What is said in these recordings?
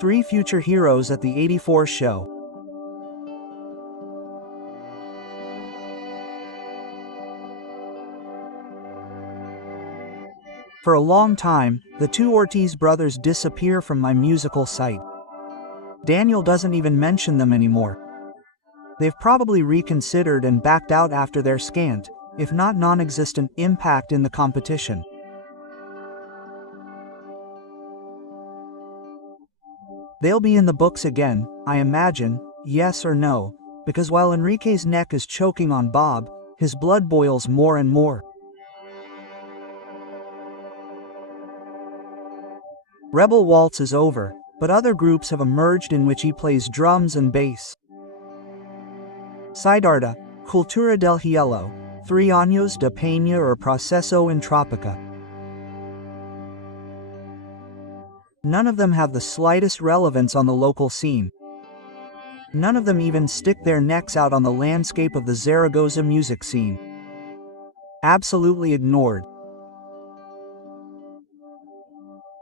3 future heroes at the '84 show. For a long time, the two Ortiz brothers disappear from my musical sight. Daniel doesn't even mention them anymore. They've probably reconsidered and backed out after their scant, if not non-existent, impact in the competition. They'll be in the books again, I imagine, yes or no, because while Enrique's neck is choking on Bob, his blood boils more and more. Rebel Waltz is over, but other groups have emerged in which he plays drums and bass. Siddhartha, Cultura del Hielo, 3 años de Peña or Proceso en Tropica. None of them have the slightest relevance on the local scene. None of them even stick their necks out on the landscape of the Zaragoza music scene. Absolutely ignored.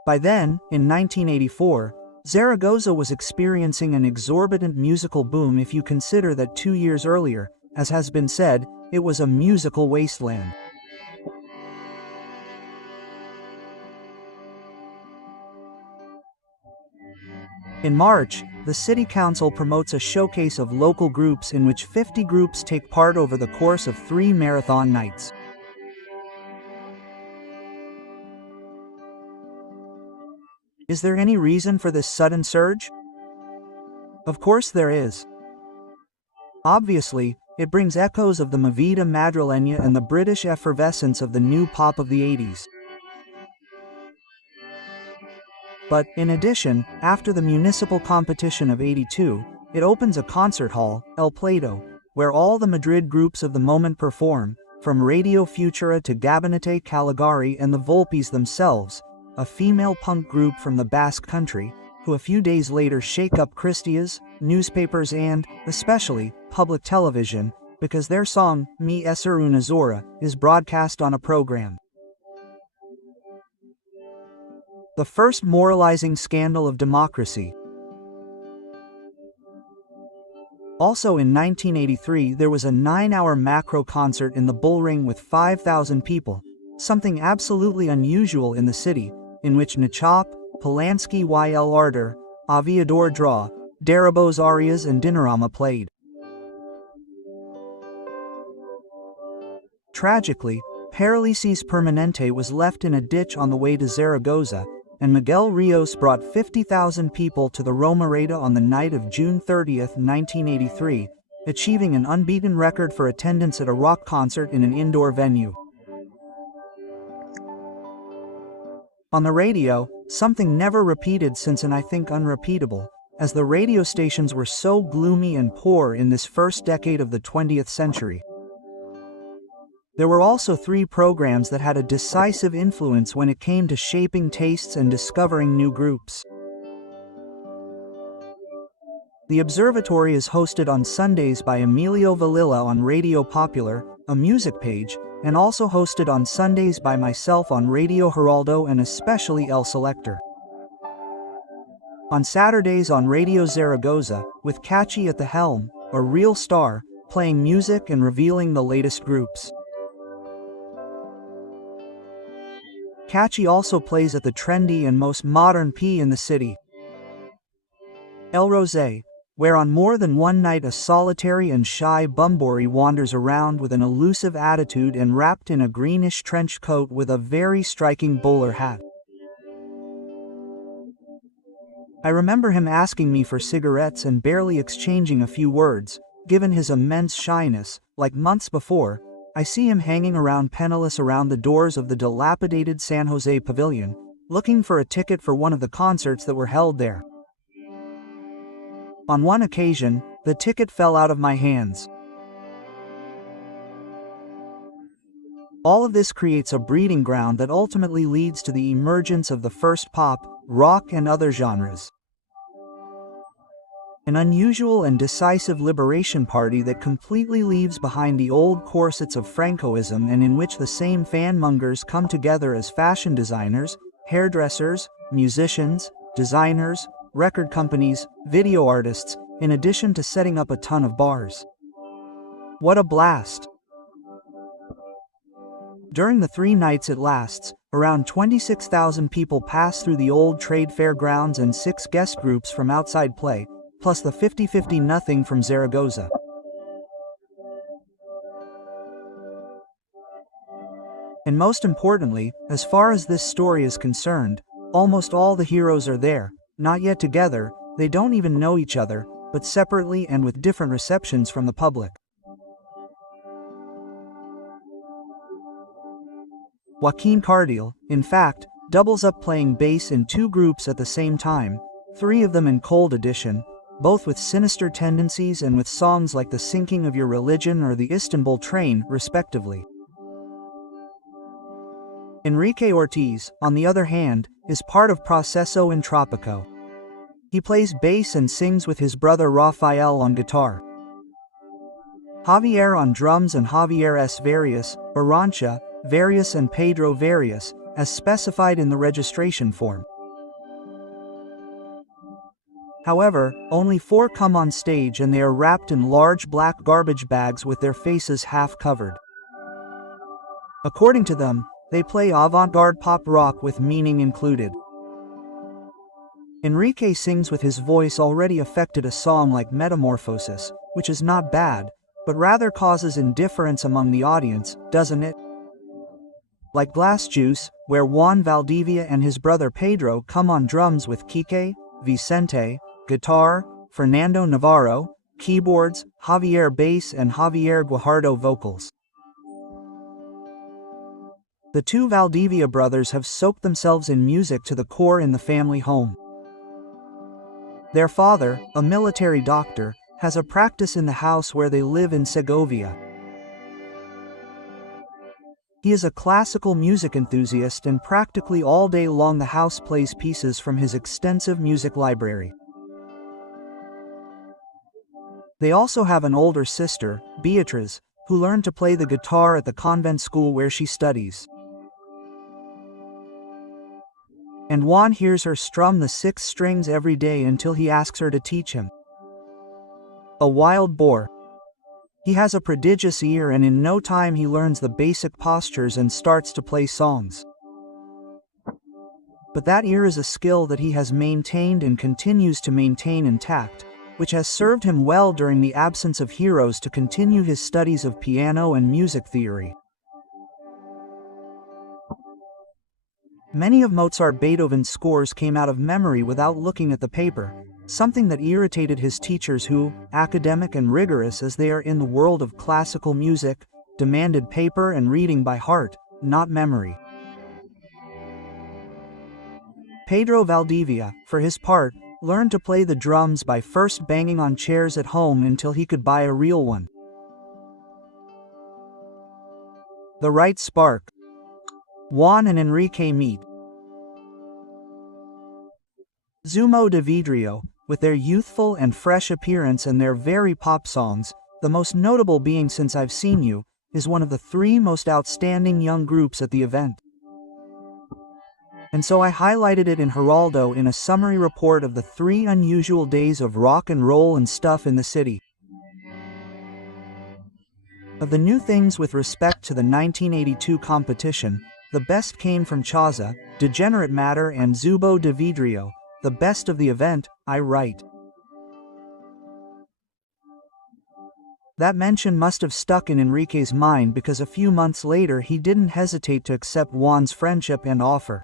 By then, in 1984, Zaragoza was experiencing an exorbitant musical boom if you consider that 2 years earlier, as has been said, it was a musical wasteland. In March, the City Council promotes a showcase of local groups in which 50 groups take part over the course of 3 marathon nights. Is there any reason for this sudden surge? Of course there is. Obviously, it brings echoes of the Movida Madrileña and the British effervescence of the new pop of the '80s. But, in addition, after the municipal competition of '82, it opens a concert hall, El Plado, where all the Madrid groups of the moment perform, from Radio Futura to Gabinete Caligari and the Volpes themselves, a female punk group from the Basque Country, who a few days later shake up Christias, newspapers and, especially, public television, because their song, Mi Esser una Zora, is broadcast on a program. The first moralizing scandal of democracy. Also in 1983 there was a 9-hour macro concert in the Bullring with 5,000 people, something absolutely unusual in the city, in which Nachop, Polanski y Ardor, Aviador Draw, Darabos Arias and Dinarama played. Tragically, Paralysis Permanente was left in a ditch on the way to Zaragoza, and Miguel Rios brought 50,000 people to the Romareda on the night of June 30, 1983, achieving an unbeaten record for attendance at a rock concert in an indoor venue. On the radio, something never repeated since and I think unrepeatable, as the radio stations were so gloomy and poor in this first decade of the 20th century. There were also 3 programs that had a decisive influence when it came to shaping tastes and discovering new groups. The Observatory is hosted on Sundays by Emilio Valilla on Radio Popular, a music page, and also hosted on Sundays by myself on Radio Heraldo and especially El Selector. On Saturdays on Radio Zaragoza, with Cachi at the helm, a real star, playing music and revealing the latest groups. Cachi also plays at the trendy and most modern P in the city, El Rosé, where on more than one night a solitary and shy Bumbori wanders around with an elusive attitude and wrapped in a greenish trench coat with a very striking bowler hat. I remember him asking me for cigarettes and barely exchanging a few words, given his immense shyness. Like months before, I see him hanging around penniless around the doors of the dilapidated San Jose Pavilion, looking for a ticket for one of the concerts that were held there. On one occasion, the ticket fell out of my hands. All of this creates a breeding ground that ultimately leads to the emergence of the first pop, rock and other genres. An unusual and decisive liberation party that completely leaves behind the old corsets of Francoism and in which the same fanmongers come together as fashion designers, hairdressers, musicians, designers, record companies, video artists, in addition to setting up a ton of bars. What a blast! During the 3 nights it lasts, around 26,000 people pass through the old trade fair grounds and 6 guest groups from outside play, plus the 50-50 nothing from Zaragoza. And most importantly, as far as this story is concerned, almost all the heroes are there, not yet together, they don't even know each other, but separately and with different receptions from the public. Joaquin Cardile, in fact, doubles up playing bass in 2 groups at the same time, 3 of them in cold edition, both with sinister tendencies and with songs like The Sinking of Your Religion or The Istanbul Train, respectively. Enrique Ortiz, on the other hand, is part of Proceso and Tropico. He plays bass and sings with his brother Rafael on guitar. Javier on drums and Javier S. Varias, Arancha, Varias and Pedro Varias, as specified in the registration form. However, only 4 come on stage and they are wrapped in large black garbage bags with their faces half covered. According to them, they play avant-garde pop rock with meaning included. Enrique sings with his voice already affected a song like Metamorphosis, which is not bad, but rather causes indifference among the audience, doesn't it? Like Glass Juice, where Juan Valdivia and his brother Pedro come on drums with Quique, Vicente, guitar, Fernando Navarro, keyboards, Javier bass and Javier Guajardo vocals. The 2 Valdivia brothers have soaked themselves in music to the core in the family home. Their father, a military doctor, has a practice in the house where they live in Segovia. He is a classical music enthusiast and practically all day long the house plays pieces from his extensive music library. They also have an older sister, Beatriz, who learned to play the guitar at the convent school where she studies. And Juan hears her strum the 6 strings every day until he asks her to teach him. A wild boar. He has a prodigious ear and in no time he learns the basic postures and starts to play songs. But that ear is a skill that he has maintained and continues to maintain intact, which has served him well during the absence of heroes to continue his studies of piano and music theory. Many of Mozart-Beethoven's scores came out of memory without looking at the paper, something that irritated his teachers who, academic and rigorous as they are in the world of classical music, demanded paper and reading by heart, not memory. Pedro Valdivia, for his part, learned to play the drums by first banging on chairs at home until he could buy a real one. The right spark. Juan and Enrique meet. Zumo de Vidrio, with their youthful and fresh appearance and their very pop songs, the most notable being Since I've Seen You, is one of the 3 most outstanding young groups at the event. And so I highlighted it in Heraldo in a summary report of the 3 unusual days of rock and roll and stuff in the city. Of the new things with respect to the 1982 competition, the best came from Chaza, Degenerate Matter and Zubo de Vidrio. The best of the event, I write. That mention must have stuck in Enrique's mind because a few months later he didn't hesitate to accept Juan's friendship and offer.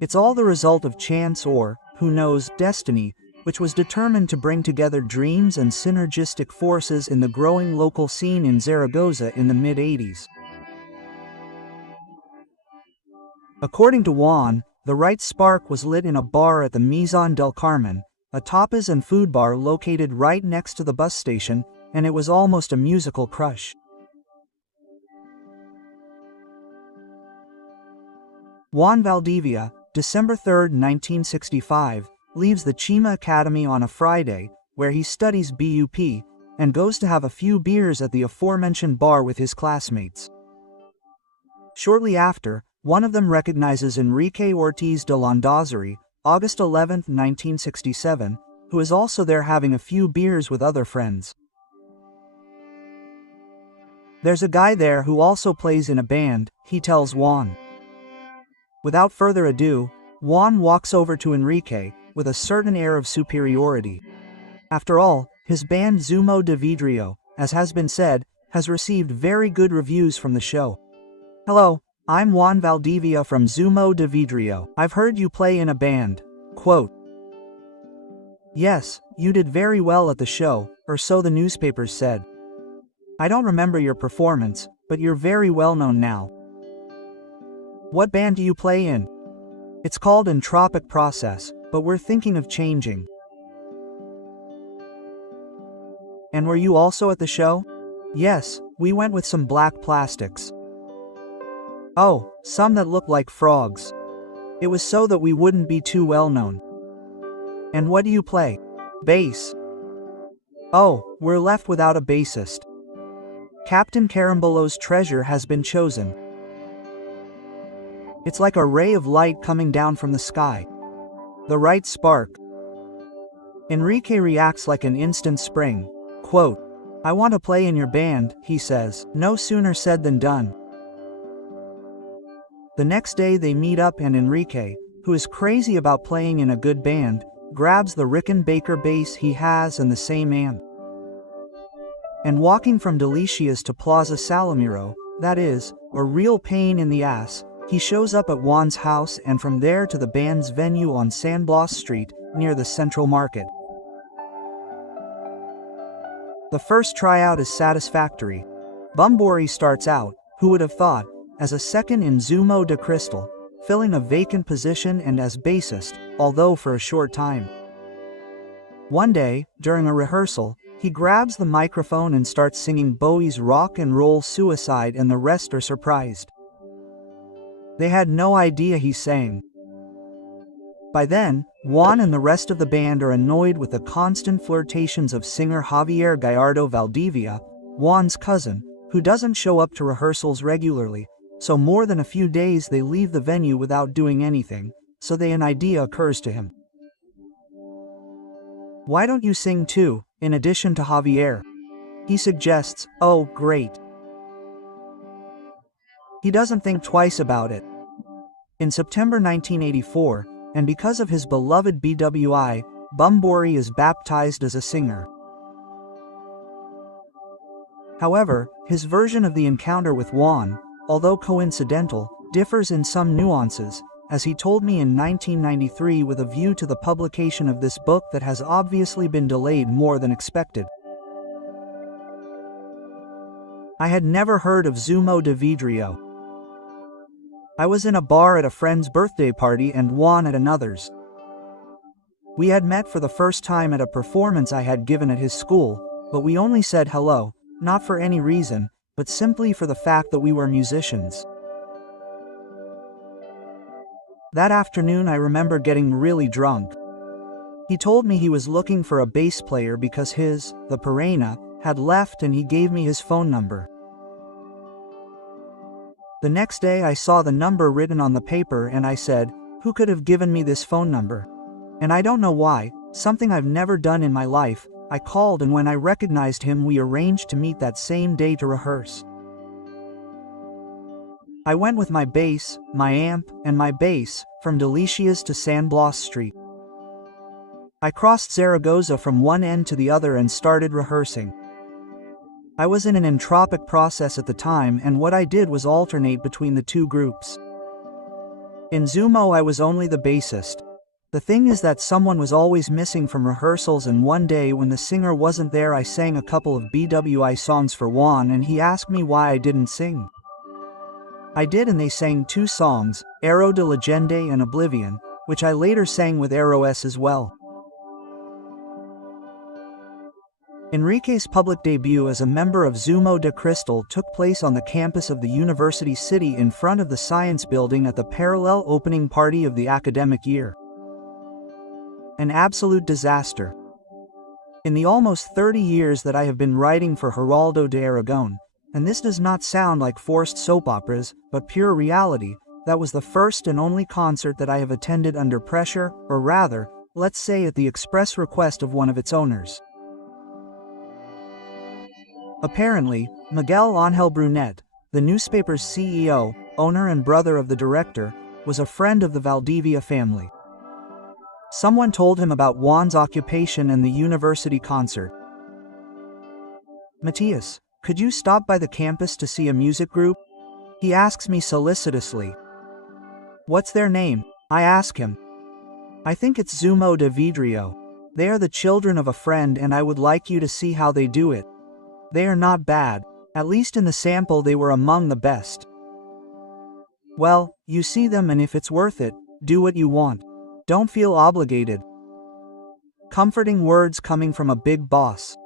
It's all the result of chance or, who knows, destiny, which was determined to bring together dreams and synergistic forces in the growing local scene in Zaragoza in the mid-80s. According to Juan, the right spark was lit in a bar at the Maison del Carmen, a tapas and food bar located right next to the bus station, and it was almost a musical crush. Juan Valdivia, December 3, 1965, leaves the Chima Academy on a Friday, where he studies BUP, and goes to have a few beers at the aforementioned bar with his classmates. Shortly after, one of them recognizes Enrique Ortiz de Landazuri, August 11, 1967, who is also there having a few beers with other friends. There's a guy there who also plays in a band, he tells Juan. Without further ado, Juan walks over to Enrique, with a certain air of superiority. After all, his band Zumo de Vidrio, as has been said, has received very good reviews from the show. Hello, I'm Juan Valdivia from Zumo de Vidrio. I've heard you play in a band. Quote. Yes, you did very well at the show, or so the newspapers said. I don't remember your performance, but you're very well known now. What band do you play in? It's called Entropic Process, but we're thinking of changing. And were you also at the show? Yes, we went with some black plastics. Oh, some that looked like frogs. It was so that we wouldn't be too well known. And what do you play? Bass. Oh, we're left without a bassist. Captain Carambolo's treasure has been chosen. It's like a ray of light coming down from the sky. The right spark. Enrique reacts like an instant spring. Quote, I want to play in your band, he says. No sooner said than done. The next day they meet up and Enrique, who is crazy about playing in a good band, grabs the Rickenbacker bass he has and the same amp. And walking from Delicias to Plaza Salamiro, that is, a real pain in the ass, he shows up at Juan's house and from there to the band's venue on San Blas Street, near the Central Market. The first tryout is satisfactory. Bumbori starts out, who would have thought, as a second in Zumo de Cristal, filling a vacant position and as bassist, although for a short time. One day, during a rehearsal, he grabs the microphone and starts singing Bowie's Rock and Roll Suicide and the rest are surprised. They had no idea he sang. By then, Juan and the rest of the band are annoyed with the constant flirtations of singer Javier Gallardo Valdivia, Juan's cousin, who doesn't show up to rehearsals regularly, so more than a few days they leave the venue without doing anything, so an idea occurs to him. Why don't you sing too, in addition to Javier? He suggests. Oh, great. He doesn't think twice about it. In September 1984, and because of his beloved BWI, Bumbori is baptized as a singer. However, his version of the encounter with Juan, although coincidental, differs in some nuances, as he told me in 1993 with a view to the publication of this book that has obviously been delayed more than expected. I had never heard of Zumo de Vidrio. I was in a bar at a friend's birthday party and Juan at another's. We had met for the first time at a performance I had given at his school, but we only said hello, not for any reason, but simply for the fact that we were musicians. That afternoon I remember getting really drunk. He told me he was looking for a bass player because his, the Perena, had left and he gave me his phone number. The next day I saw the number written on the paper and I said, who could have given me this phone number? And I don't know why, something I've never done in my life, I called and when I recognized him we arranged to meet that same day to rehearse. I went with my bass, my amp, and my bass, from Delicias to San Blas Street. I crossed Zaragoza from one end to the other and started rehearsing. I was in an entropic process at the time and what I did was alternate between the two groups. In Zumo I was only the bassist. The thing is that someone was always missing from rehearsals and one day when the singer wasn't there I sang a couple of BWI songs for Juan and he asked me why I didn't sing. I did and they sang two songs, Héroes de Legende and Oblivion, which I later sang with Héroes as well. Enrique's public debut as a member of Zumo de Cristal took place on the campus of the University City in front of the Science Building at the parallel opening party of the academic year. An absolute disaster. In the almost 30 years that I have been writing for Heraldo de Aragón, and this does not sound like forced soap operas, but pure reality, that was the first and only concert that I have attended under pressure, or rather, let's say at the express request of one of its owners. Apparently, Miguel Ángel Brunet, the newspaper's CEO, owner and brother of the director, was a friend of the Valdivia family. Someone told him about Juan's occupation and the university concert. "Matías, could you stop by the campus to see a music group?" he asks me solicitously. "What's their name?" I ask him. "I think it's Zumo de Vidrio. They are the children of a friend and I would like you to see how they do it. They are not bad, at least in the sample they were among the best." Well, you see them and if it's worth it, do what you want. Don't feel obligated. Comforting words coming from a big boss.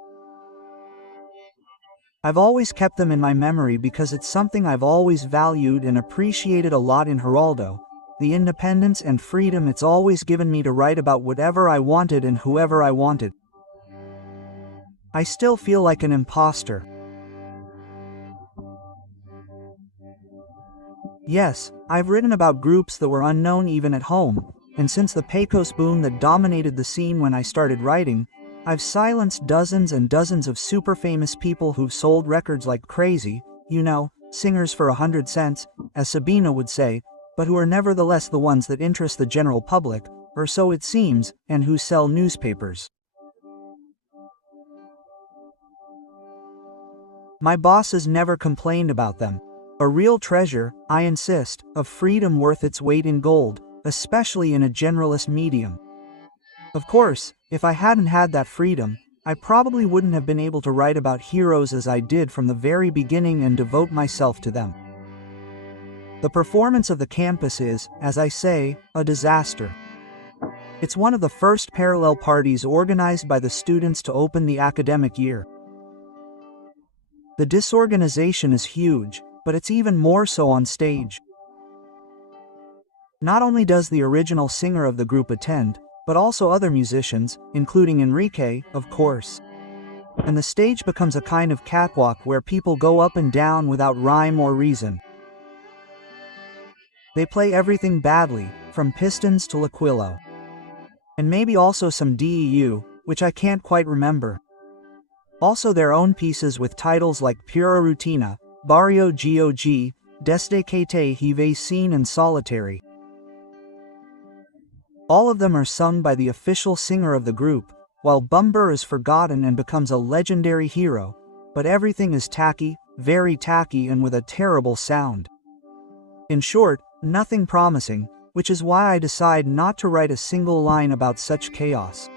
I've always kept them in my memory because it's something I've always valued and appreciated a lot in Heraldo, the independence and freedom it's always given me to write about whatever I wanted and whoever I wanted. I still feel like an imposter. Yes, I've written about groups that were unknown even at home, and since the Pecos boom that dominated the scene when I started writing, I've silenced dozens and dozens of super famous people who've sold records like crazy, you know, singers for 100 cents, as Sabina would say, but who are nevertheless the ones that interest the general public, or so it seems, and who sell newspapers. My bosses never complained about them. A real treasure, I insist, of freedom worth its weight in gold, especially in a generalist medium. Of course, if I hadn't had that freedom, I probably wouldn't have been able to write about heroes as I did from the very beginning and devote myself to them. The performance of the campus is, as I say, a disaster. It's one of the first parallel parties organized by the students to open the academic year. The disorganization is huge, but it's even more so on stage. Not only does the original singer of the group attend, but also other musicians, including Enrique, of course. And the stage becomes a kind of catwalk where people go up and down without rhyme or reason. They play everything badly, from Pistons to L'Aquilo. And maybe also some DEU, which I can't quite remember. Also their own pieces with titles like Pura Rutina, Barrio Gog, Desde que te have seen and Solitary. All of them are sung by the official singer of the group, while Bumber is forgotten and becomes a legendary hero, but everything is tacky, very tacky and with a terrible sound. In short, nothing promising, which is why I decide not to write a single line about such chaos.